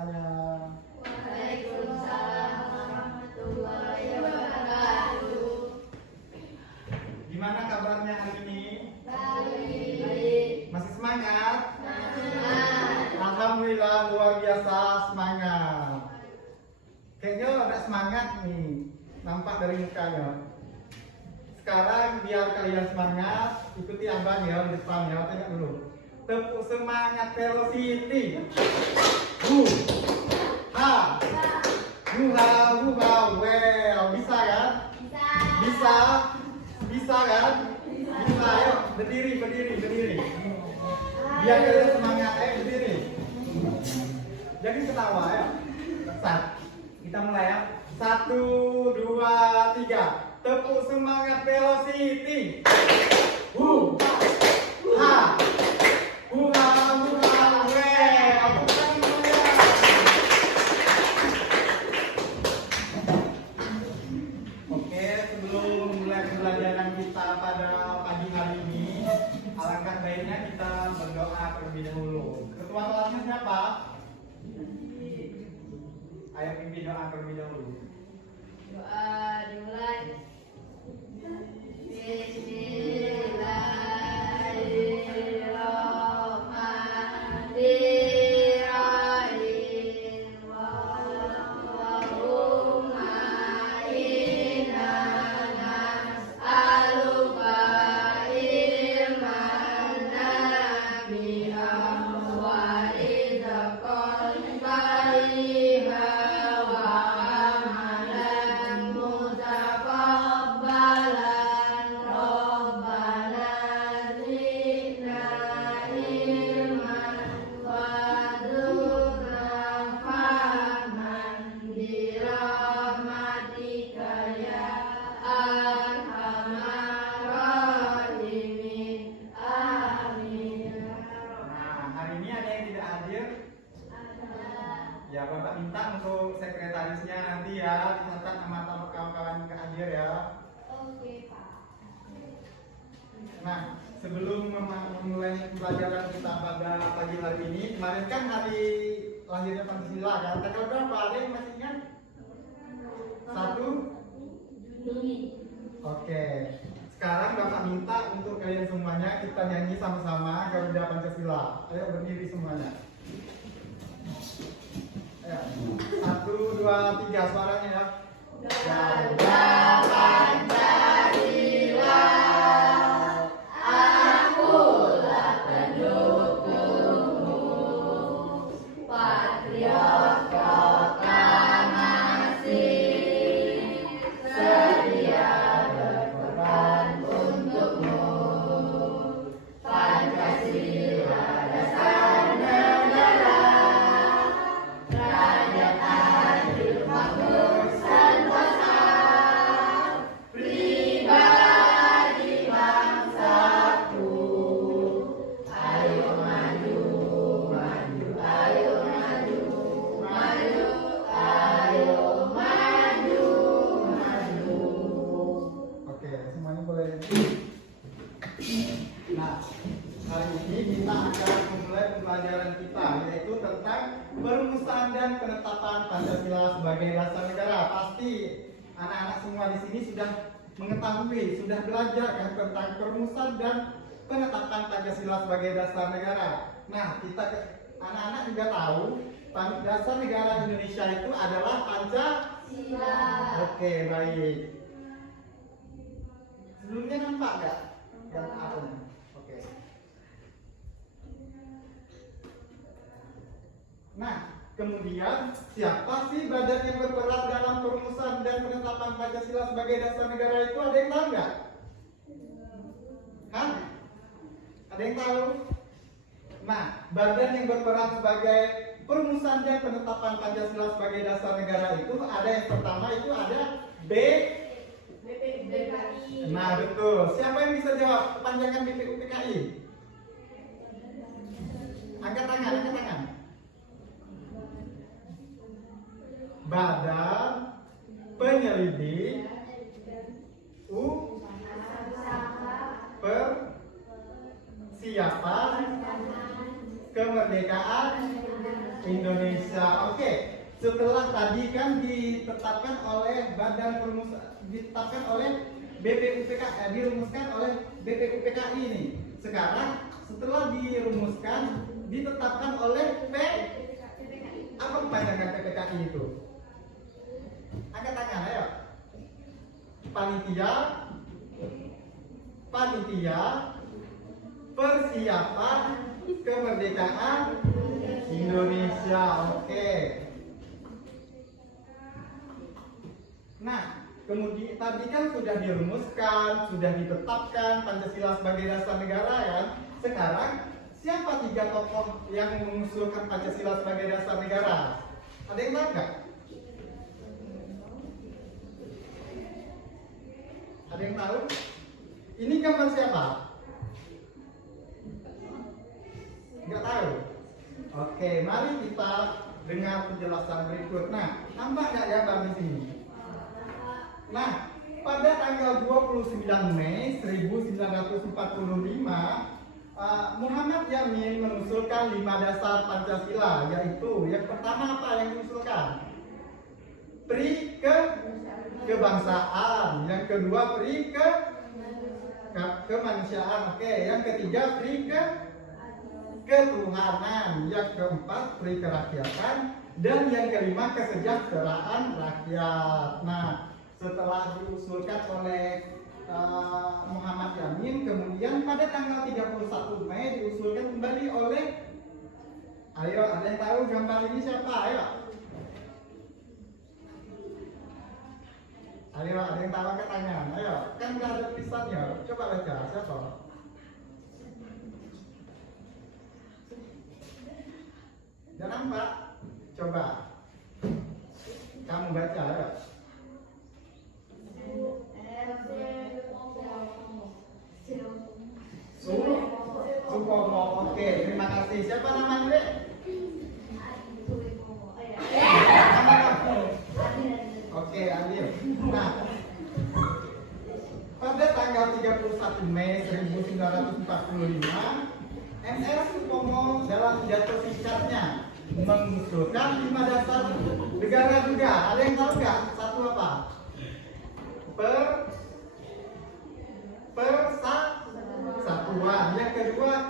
semuanya. Waalaikumsalam warahmatullahi wabarakatuh. Gimana kabarnya hari ini? Baik. Masih semangat? Semangat. Alhamdulillah luar biasa semangat. Kayaknya ada semangat nih, nampak dari mukanya. Sekarang biar kalian semangat, ikuti abang ya di depan ya, tengok dulu. Tepuk semangat velocity. Ha. Buha, buha, well. Bisa kan? Bisa? Bisa kan? Bisa, ayo berdiri, berdiri, berdiri. Biar kalian semangat, ayo berdiri. Jangan ketawa ya. Kita mulai ya. 1, 2, 3. Tepuk semangat velocity. Ha. Buha, buha, well. Oke, sebelum mulai pembelajaran kita pada pagi hari ini, alangkah baiknya kita berdoa terlebih dahulu. Ketua kelasnya siapa? Ayo pimpin doa terlebih dahulu. Doa dimulai. Bismillahirrahmanirrahim. Allahumma inna nas'aluka ilman nafi'an wa rizqan tayyiban wa amalan mutaqabbalan. Rabbana zidna ilman warzuqna fahman birahmatika ya arhamar rahimin. Amin. Nah, hari ini ada yang tidak hadir? Ya, Bapak minta untuk sekretarisnya nanti ya, dicatat nama kawan-kawan yang tidak hadir ya. Oke, Pak. Nah, sebelum memulai pembelajaran kita pada pagi hari ini, kemarin kan hari lahirnya Pancasila kan? Tanggal berapa? Ada yang masih ingat? 1? Juni. Oke. Sekarang Bapak minta untuk kalian semuanya kita nyanyi sama-sama Garuda Pancasila. Ayo berdiri semuanya. Ayo. 1, 2, 3 suaranya ya. Garuda Pancasila, akulah pendukungmu, patriot proklamasi, sedia berkorban untukmu. Pancasila dasar negara, rakyat adil makmur sentosa, pribadi bangsaku. Ayo maju, maju, ayo maju, maju, ayo maju, maju. Oke, semuanya boleh. Nah, hari ini kita akan memulai pembelajaran kita, yaitu tentang perumusan dan penetapan Pancasila sebagai dasar negara. Pasti anak-anak semua di sini sudah mengetahui, sudah belajar kan tentang perumusan dan penetapan Pancasila sebagai dasar negara. Nah, anak-anak juga tahu dasar negara Indonesia itu adalah Pancasila. Oke, baik. Sebelumnya nampak nggak? Yang apa? Oke. Nah, kemudian siapa sih badan yang berperan dalam perumusan dan penetapan Pancasila sebagai dasar negara itu? Ada yang tahu nggak? Hah? Ada yang tahu? Nah, badan yang berperan sebagai perumusan dan penetapan Pancasila sebagai dasar negara itu ada yang pertama itu ada BPUPKI. Nah, betul. Siapa yang bisa jawab kepanjangan BPUPKI? Angkat tangan, angkat tangan. Badan Penyelidik Persiapan Kemerdekaan Indonesia. Oke. Setelah tadi kan ditetapkan oleh ditetapkan oleh BPUPKI, dirumuskan oleh BPUPKI ini. Sekarang setelah dirumuskan, ditetapkan oleh apa kepanjangan PPKI itu? Angkat tangan, ayo. Panitia Persiapan Kemerdekaan Indonesia. Oke. Nah, kemudian tadi kan sudah dirumuskan, sudah ditetapkan Pancasila sebagai dasar negara kan. Sekarang siapa 3 tokoh yang mengusulkan Pancasila sebagai dasar negara? Ada yang tahu nggak? Ada yang tahu? Ini gambar siapa? Nggak tahu? Oke, mari kita dengar penjelasan berikut. Nah, nampak nggak gambar di sini? Nah, pada tanggal 29 Mei 1945, Muhammad Yamin mengusulkan 5 dasar Pancasila, yaitu yang pertama apa yang diusulkan? Pri kebangsaan, yang kedua pri kemanusiaan, oke, yang ketiga pri ketuhanan, yang keempat pri kerakyatan, dan yang kelima kesejahteraan rakyat. Nah, setelah diusulkan oleh Muhammad Yamin, kemudian pada tanggal 31 Mei diusulkan kembali oleh, ayo ada yang tahu gambar ini siapa? Ayo ada yang tahu angkat tangan, ayo, kan udah ada tulisannya, coba baca siapa? Jangan nampak, coba kamu baca, ayo. Supomo, oke, terima kasih. Siapa namanya, Dek? Oke, Adil. Nah, pada tanggal 31 Mei 1945, MR Supomo dalam pidato singkatnya mengusulkan 5 dasar negara juga. Ada yang tahu nggak? Satu apa? Persatuan, yang kedua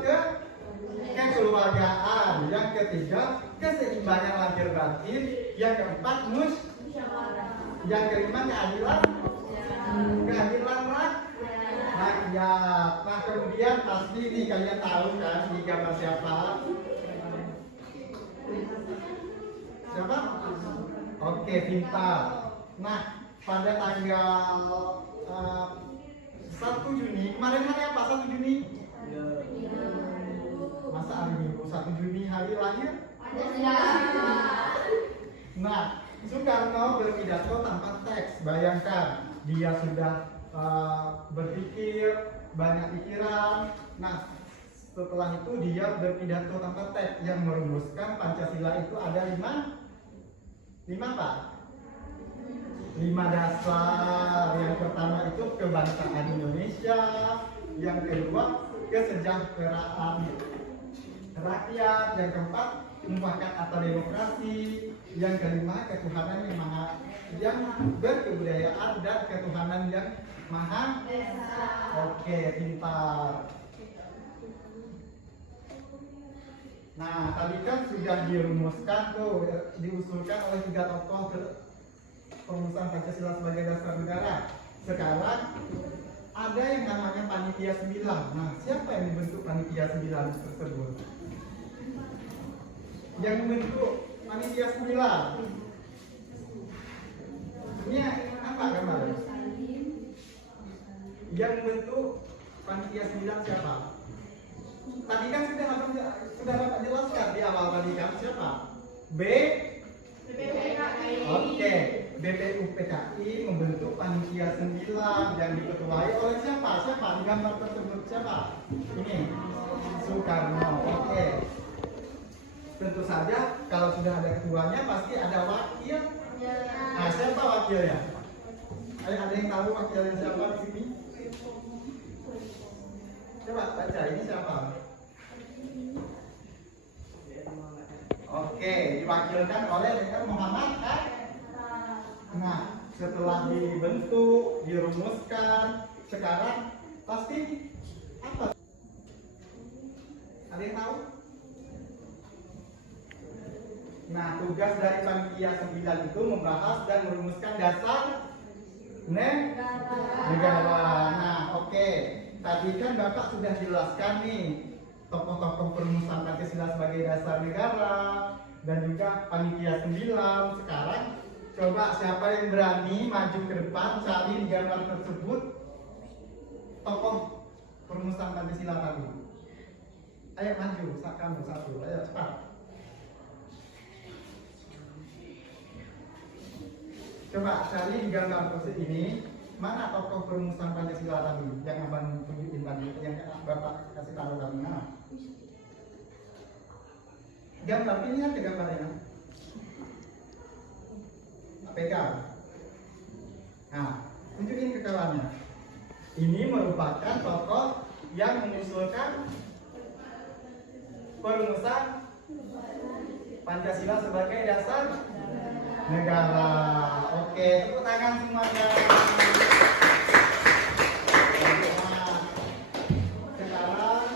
kekeluargaan, yang ketiga keseimbangan lahir batin, yang keempat yang kelima keadilan rakyat. Nah, kemudian pasti nih kalian tahu kan di gambar siapa? Siapa? Oke, pintar. Nah, pada tanggal 1 Juni, kemarin hari apa? 1 Juni? Masa hari Minggu? 1 Juni hari lahir? Nah, Soekarno berpidato tanpa teks. Bayangkan, dia sudah berpikir, banyak pikiran. Nah, setelah itu dia berpidato tanpa teks yang merumuskan Pancasila itu ada 5 apa? 5 dasar. Yang pertama itu kebangsaan Indonesia, yang kedua kesejahteraan rakyat, yang keempat mufakat atau demokrasi, yang kelima ketuhanan yang berkebudayaan dan ketuhanan yang maha esa. Oke, pintar. Nah, tadi kan sudah dirumuskan tuh, diusulkan oleh 3 tokoh perumusan Pancasila sebagai dasar negara. Sekarang ada yang namanya Panitia 9. Nah, siapa yang membentuk Panitia 9 tersebut? Yang membentuk Panitia 9. Ini apa gambarnya? Yang membentuk Panitia 9 siapa? Tadi kan sudah dapat jelaskan di awal tadi kan siapa? BPUPKI. Oke, BPUPKI membentuk Panitia 9 yang diketuai oleh siapa? Siapa di gambar tersebut siapa? Ini Soekarno. Oke. Tentu saja kalau sudah ada ketuanya pasti ada wakil. Nah, siapa wakilnya? Ada yang tahu wakilnya siapa di sini? Coba baca, ini siapa? Oke, diwakilkan oleh Dr. Muhammad kan? Nah, setelah dibentuk, dirumuskan, sekarang pasti apa? Ada yang tahu? Nah, tugas dari panitia 9 itu membahas dan merumuskan dasar negara. Nah, oke. Tadi kan Bapak sudah jelaskan nih tokoh-tokoh perumusan Pancasila sebagai dasar negara dan juga panitia 9. Sekarang coba siapa yang berani maju ke depan cari di gambar tersebut tokoh perumusan Pancasila tadi. Ayo maju, kamu satu, ayo cepat. Coba cari di gambar tersebut ini mana tokoh perumusan Pancasila tadi yang abang tunjukin tadi, yang Bapak kasih tahu tadi. Nah, gambar ini ada gambarnya. Pegang. Nah, tunjukin ke kawannya. Ini merupakan tokoh yang mengusulkan perumusan Pancasila sebagai dasar negara. Oke, tepuk tangan semuanya. Nah, sekarang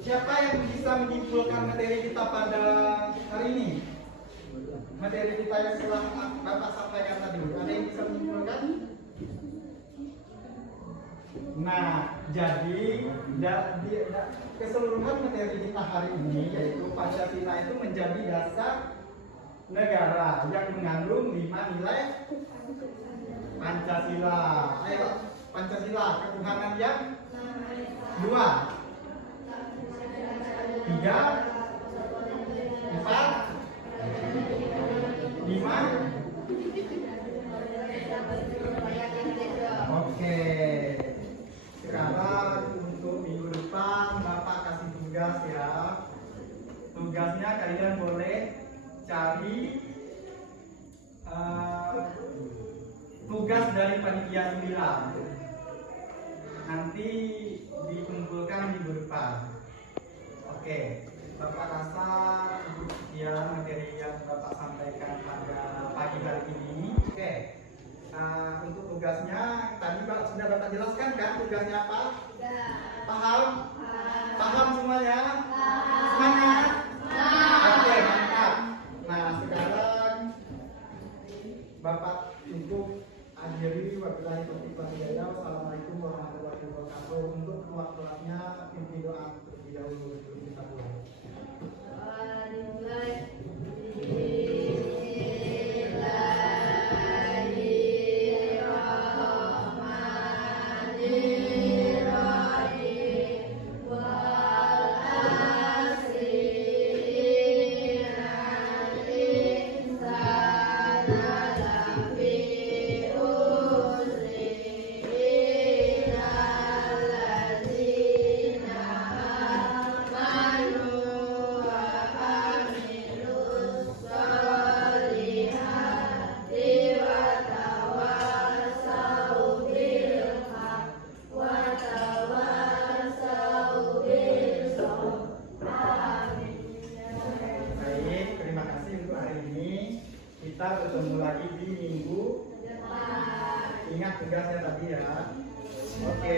siapa yang bisa menyimpulkan materi kita pada hari ini? Materi kita yang setelah Bapak sampaikan tadi, ada yang bisa menyimpulkan? Nah, jadi keseluruhan materi kita hari ini yaitu Pancasila itu menjadi dasar negara yang mengandung 5 nilai Pancasila. Ayo, Pancasila, ketuhanan yang 2, 3, 4, 5. Oke. Sekarang untuk minggu depan Bapak kasih tugas ya. Tugasnya kalian boleh cari tugas dari panitia 9. Nanti dikumpulkan minggu depan. Oke, Bapak rasa sekian materi yang Bapak sampaikan pada pagi hari ini. Oke. Untuk tugasnya tadi sudah Bapak jelaskan kan tugasnya apa? Paham? Paham semuanya? Semangat? Oke, mantap. Nah, sekarang Bapak untuk akhiri wabillahi taufiq wal hidayah. Wassalamualaikum warahmatullahi wabarakatuh. Untuk keluar kelasnya pimpin doa terlebih dahulu. Kita mulai. Kita bertemu lagi di minggu depan. Ingat tugasnya tadi ya. Oke.